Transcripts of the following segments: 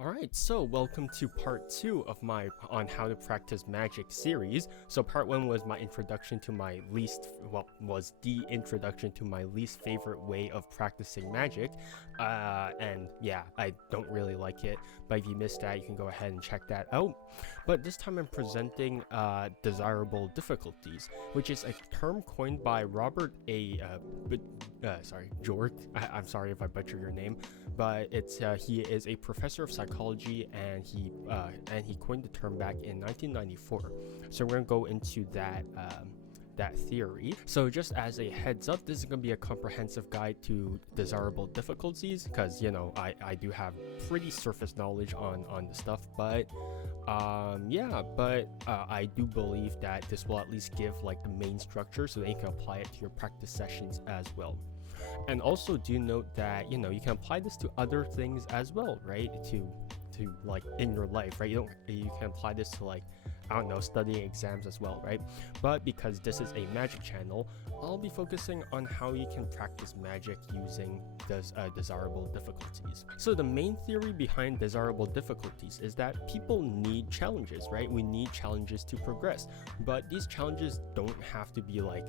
Alright, so welcome to part 2 of my on how to practice magic series. So part 1 was my introduction to my least, was the introduction to my least favorite way of practicing magic. And yeah, I don't really like it, but if you missed that, you can go ahead and check that out. But this time I'm presenting desirable difficulties, which is a term coined by Robert Jork. I'm sorry if I butcher your name, but he is a professor of psychology, and he coined the term back in 1994. So we're gonna go into that theory. So just as a heads up, this is going to be a comprehensive guide to desirable difficulties, because I do have pretty surface knowledge on the stuff, but I do believe that this will at least give like the main structure so that you can apply it to your practice sessions as well. And also do note that you can apply this to other things as well, right? To like in your life, right? You can apply this to, like, I don't know, studying exams as well, right? But because this is a magic channel, I'll be focusing on how you can practice magic using desirable difficulties. So the main theory behind desirable difficulties is that people need challenges, right? We need challenges to progress, but these challenges don't have to be like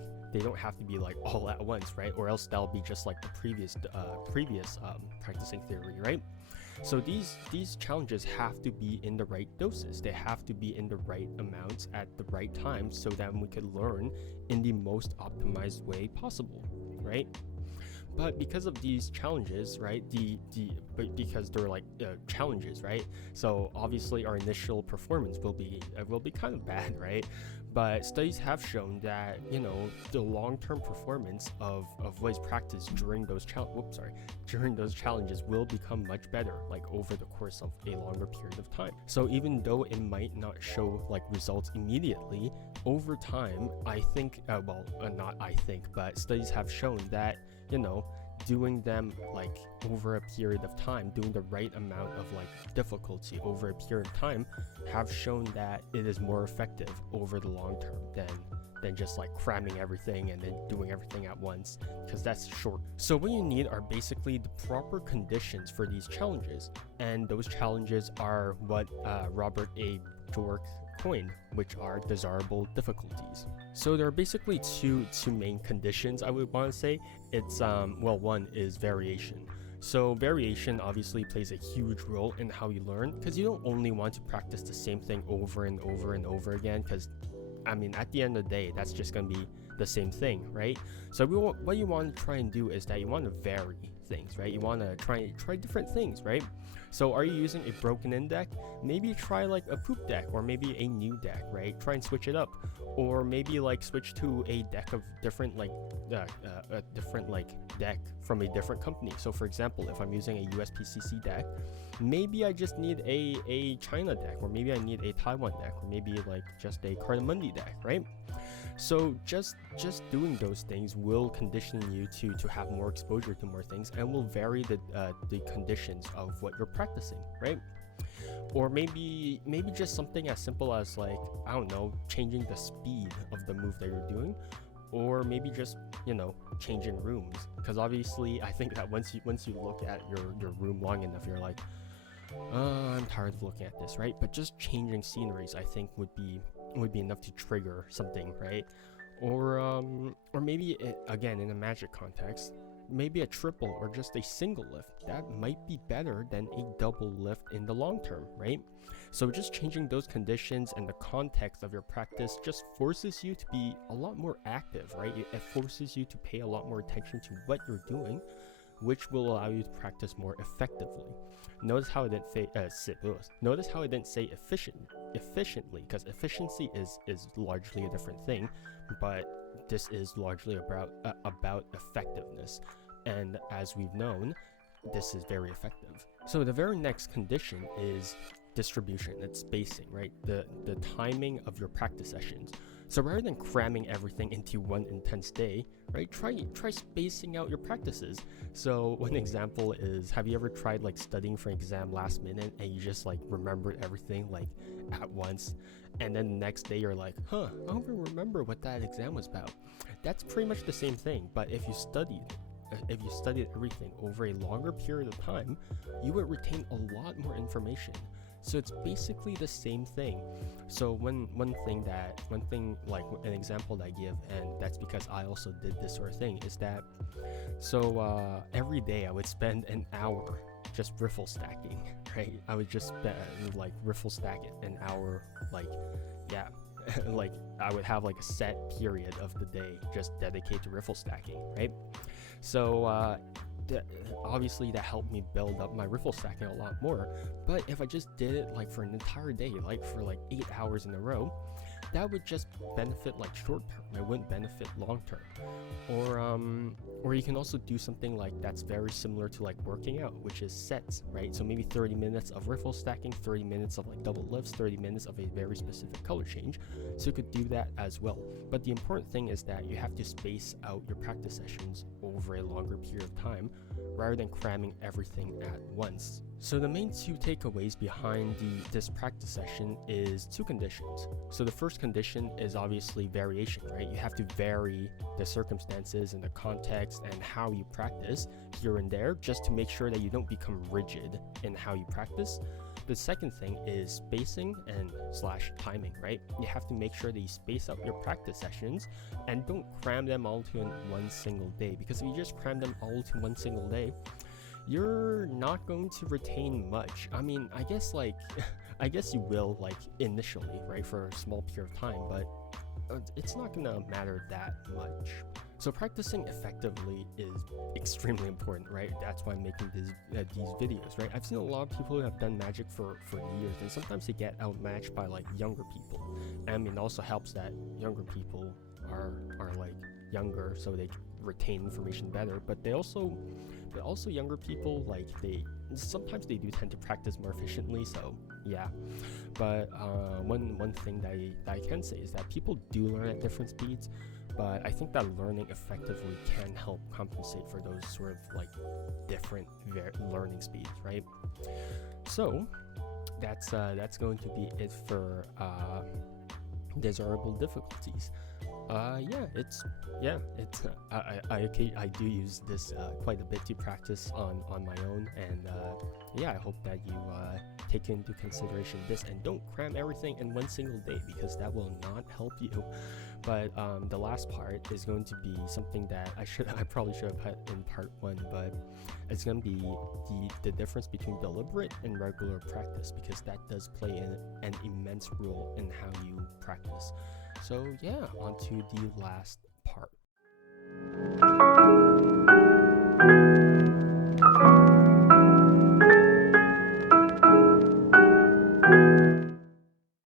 all at once, right? Or else that'll be just like the previous practicing theory, right? So these challenges have to be in the right doses. They have to be in the right amounts at the right time, so that we can learn in the most optimized way possible, right? But because of these challenges, right, because they're like challenges, right? So obviously our initial performance will be kind of bad, right? But studies have shown that the long-term performance of what is practiced during those challenges will become much better, like over the course of a longer period of time. So even though it might not show like results immediately, over time, but studies have shown that doing them like over a period of time, doing the right amount of like difficulty over a period of time, have shown that it is more effective over the long term than just like cramming everything and then doing everything at once, because that's short. So what you need are basically the proper conditions for these challenges, and those challenges are what Robert A. Jork coined, which are desirable difficulties. So there are basically two main conditions, I would want to say. It's one is variation. So variation obviously plays a huge role in how you learn, because you don't only want to practice the same thing over and over and over again, because at the end of the day, that's just going to be the same thing, right? So what you want to try and do is that you want to vary things, right? You want to try different things, right? So are you using a broken in deck? Maybe try like a poop deck, or maybe a new deck, right? Try and switch it up, or maybe like switch to a deck of different a different deck from a different company. So for example, if I'm using a USPCC deck, maybe I just need a China deck, or maybe I need a Taiwan deck, or maybe like just a Cardamundi deck, right? So just doing those things will condition you to have more exposure to more things, and will vary the conditions of what you're practicing, right? Or maybe just something as simple as, like, I don't know, changing the speed of the move that you're doing, or maybe just changing rooms, because obviously I think that once you look at your room long enough, you're like, I'm tired of looking at this, right? But just changing sceneries, I think, would be enough to trigger something, right? Or maybe again, in a magic context, maybe a triple or just a single lift, that might be better than a double lift in the long term, right? So just changing those conditions and the context of your practice just forces you to be a lot more active, right? It forces you to pay a lot more attention to what you're doing, which will allow you to practice more effectively. Notice how it didn't say efficiently, because efficiency is largely a different thing, but this is largely about effectiveness, and as we've known, this is very effective. So the very next condition is distribution. It's spacing, right? The timing of your practice sessions. So rather than cramming everything into one intense day, right, try spacing out your practices. So one example is, have you ever tried like studying for an exam last minute, and you just like remembered everything like at once, and then the next day you're like, I don't even remember what that exam was about? That's pretty much the same thing, but if you studied if you studied everything over a longer period of time, you would retain a lot more information. So it's basically the same thing. So one thing like an example that I give, and that's because I also did this sort of thing, is that every day I would spend an hour just riffle stacking, right? I would just spend like riffle stack it an hour, like, yeah. Like I would have like a set period of the day just dedicated to riffle stacking, right? So obviously that helped me build up my riffle stacking a lot more. But if I just did it like for an entire day, like for like 8 hours in a row, that would just benefit like short term. It wouldn't benefit long term. Or you can also do something like that's very similar to like working out, which is sets, right? So maybe 30 minutes of riffle stacking, 30 minutes of like double lifts, 30 minutes of a very specific color change. So you could do that as well. But the important thing is that you have to space out your practice sessions over a longer period of time rather than cramming everything at once. So the main two takeaways behind this practice session is two conditions. So the first condition is obviously variation, right? You have to vary the circumstances and the context and how you practice here and there, just to make sure that you don't become rigid in how you practice. The second thing is spacing and / timing, right? You have to make sure that you space out your practice sessions and don't cram them all to one single day, because if you just cram them all to one single day, you're not going to retain much. I mean, I guess you will, like, initially, right, for a small period of time, but it's not gonna matter that much. So practicing effectively is extremely important, right? That's why I'm making these videos, right? I've seen a lot of people who have done magic for years, and sometimes they get outmatched by like younger people. I mean, it also helps that younger people are like younger, so they retain information better. But also younger people, like sometimes they do tend to practice more efficiently. So yeah. But one thing that I can say is that people do learn at different speeds. But I think that learning effectively can help compensate for those sort of like different learning speeds, right? So that's going to be it for desirable difficulties. I do use this quite a bit to practice on my own, and I hope that you take into consideration this and don't cram everything in one single day, because that will not help you. But the last part is going to be something that I probably should have put in part 1, but it's going to be the difference between deliberate and regular practice, because that does play an immense role in how you practice. So yeah, on to the last part.